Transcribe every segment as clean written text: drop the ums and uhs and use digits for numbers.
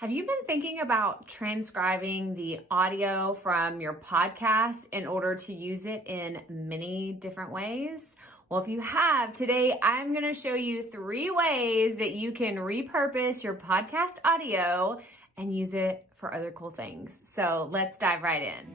Have you been thinking about transcribing the audio from your podcast in order to use it in many different ways? Well, if you have, today I'm going to show you 3 ways that you can repurpose your podcast audio and use it for other cool things. So let's dive right in.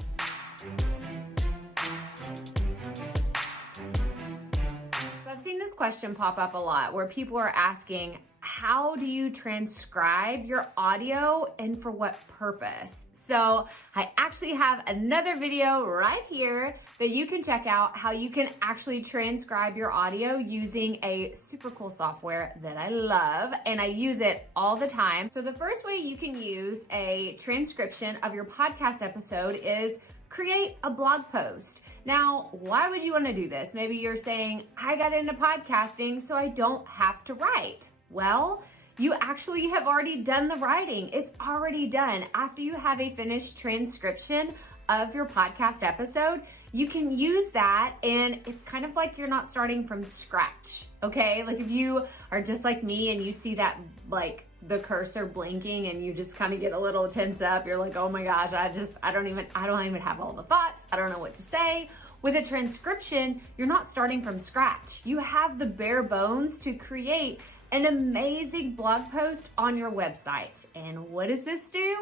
So I've seen this question pop up a lot where people are asking, how do you transcribe your audio and for what purpose? So I actually have another video right here that you can check out how you can actually transcribe your audio using a super cool software that I love and I use it all the time. So the first way you can use a transcription of your podcast episode is create a blog post. Now, why would you want to do this? Maybe you're saying, I got into podcasting so I don't have to write. Well, you actually have already done the writing. It's already done. After you have a finished transcription of your podcast episode, you can use that and it's kind of like you're not starting from scratch, okay? Like if you are just like me and you see that like the cursor blinking and you just kind of get a little tense up, you're like, oh my gosh, I don't even have all the thoughts. I don't know what to say. With a transcription, you're not starting from scratch. You have the bare bones to create an amazing blog post on your website. And what does this do?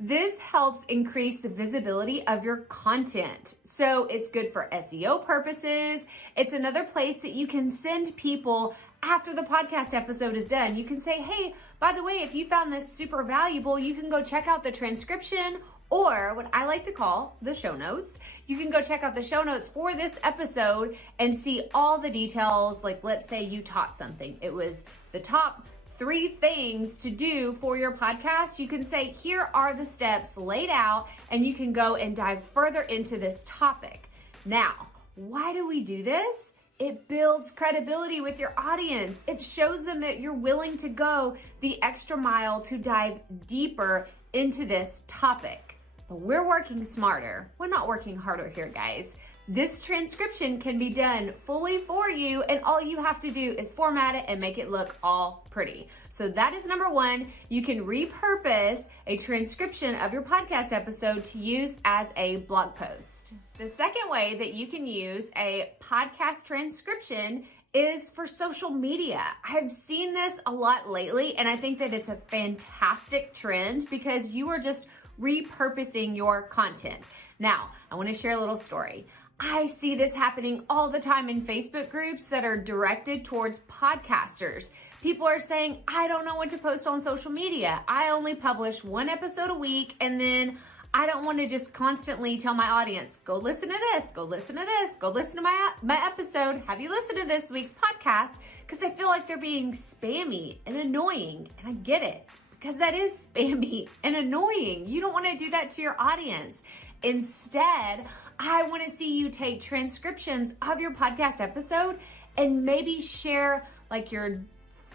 This helps increase the visibility of your content. So it's good for SEO purposes. It's another place that you can send people after the podcast episode is done. You can say, hey, by the way, if you found this super valuable, you can go check out the transcription or what I like to call the show notes. You can go check out the show notes for this episode and see all the details. Like let's say you taught something. It was the top 3 things to do for your podcast. You can say, here are the steps laid out, and you can go and dive further into this topic. Now, why do we do this? It builds credibility with your audience. It shows them that you're willing to go the extra mile to dive deeper into this topic. But we're working smarter. We're not working harder here, guys. This transcription can be done fully for you, and all you have to do is format it and make it look all pretty. So that is number 1. You can repurpose a transcription of your podcast episode to use as a blog post. The second way that you can use a podcast transcription is for social media. I've seen this a lot lately, and I think that it's a fantastic trend because you are just repurposing your content. Now, I want to share a little story. I see this happening all the time in Facebook groups that are directed towards podcasters. People are saying, I don't know what to post on social media. I only publish 1 episode a week, and then I don't want to just constantly tell my audience, go listen to this, go listen to this, go listen to my episode. Have you listened to this week's podcast? Because I feel like they're being spammy and annoying, and I get it. Because that is spammy and annoying. You don't want to do that to your audience. Instead, I want to see you take transcriptions of your podcast episode and maybe share like your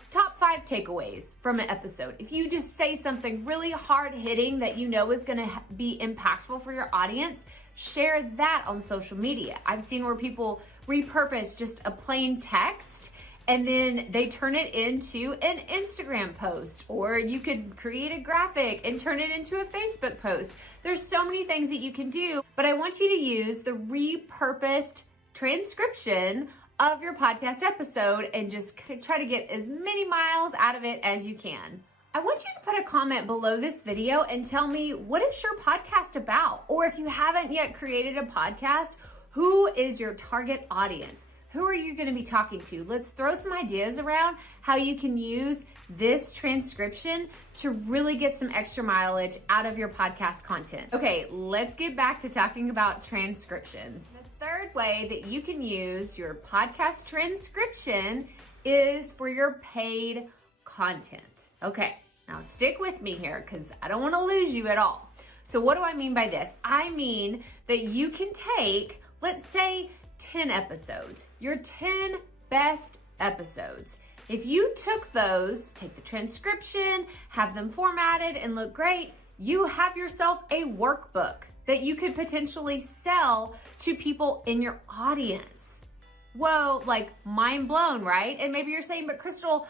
top 5 takeaways from an episode. If you just say something really hard hitting that you know is going to be impactful for your audience, share that on social media. I've seen where people repurpose just a plain text and then they turn it into an Instagram post, or you could create a graphic and turn it into a Facebook post. There's so many things that you can do, but I want you to use the repurposed transcription of your podcast episode and just try to get as many miles out of it as you can. I want you to put a comment below this video and tell me, what is your podcast about? Or if you haven't yet created a podcast, who is your target audience? Who are you going to be talking to? Let's throw some ideas around how you can use this transcription to really get some extra mileage out of your podcast content. Okay, let's get back to talking about transcriptions. The third way that you can use your podcast transcription is for your paid content. Okay, now stick with me here because I don't want to lose you at all. So what do I mean by this? I mean that you can take, let's say, 10 episodes, your 10 best episodes. If you took those, take the transcription, have them formatted and look great, you have yourself a workbook that you could potentially sell to people in your audience. Whoa, like mind blown, right? And maybe you're saying, but Krystal,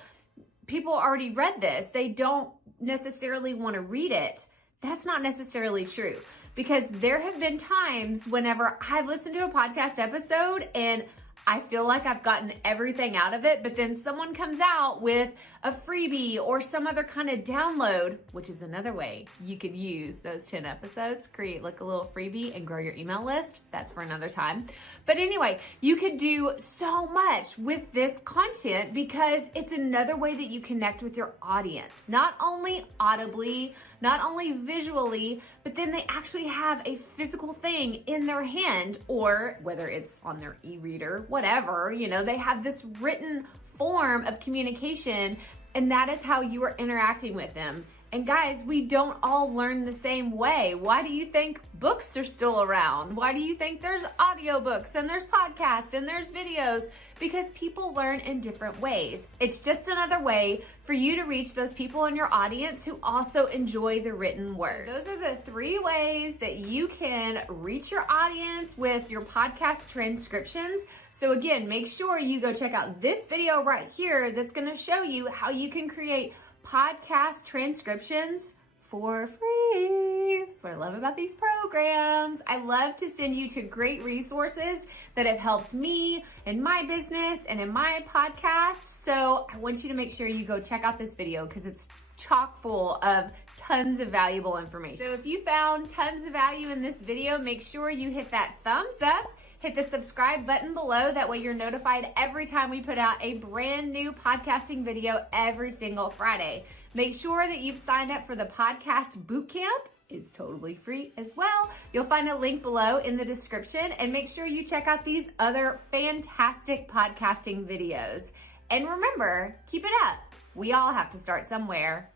people already read this. They don't necessarily want to read it, that's not necessarily true. Because there have been times whenever I've listened to a podcast episode and I feel like I've gotten everything out of it, but then someone comes out with a freebie or some other kind of download, which is another way you could use those 10 episodes, create like a little freebie and grow your email list. That's for another time. But anyway, you could do so much with this content because it's another way that you connect with your audience, not only audibly, not only visually, but then they actually have a physical thing in their hand, or whether it's on their e-reader, whatever, they have this written form of communication, and that is how you are interacting with them. And guys, we don't all learn the same way. Why do you think books are still around? Why do you think there's audiobooks and there's podcasts and there's videos? Because people learn in different ways. It's just another way for you to reach those people in your audience who also enjoy the written word. Those are the 3 ways that you can reach your audience with your podcast transcriptions. So again, make sure you go check out this video right here that's gonna show you how you can create podcast transcriptions for free. That's what I love about these programs. I love to send you to great resources that have helped me in my business and in my podcast. So I want you to make sure you go check out this video because it's chock full of tons of valuable information. So if you found tons of value in this video, make sure you hit that thumbs up. Hit the subscribe button below. That way you're notified every time we put out a brand new podcasting video every single Friday. Make sure that you've signed up for the podcast Bootcamp. It's totally free as well. You'll find a link below in the description, and make sure you check out these other fantastic podcasting videos. And remember, keep it up. We all have to start somewhere.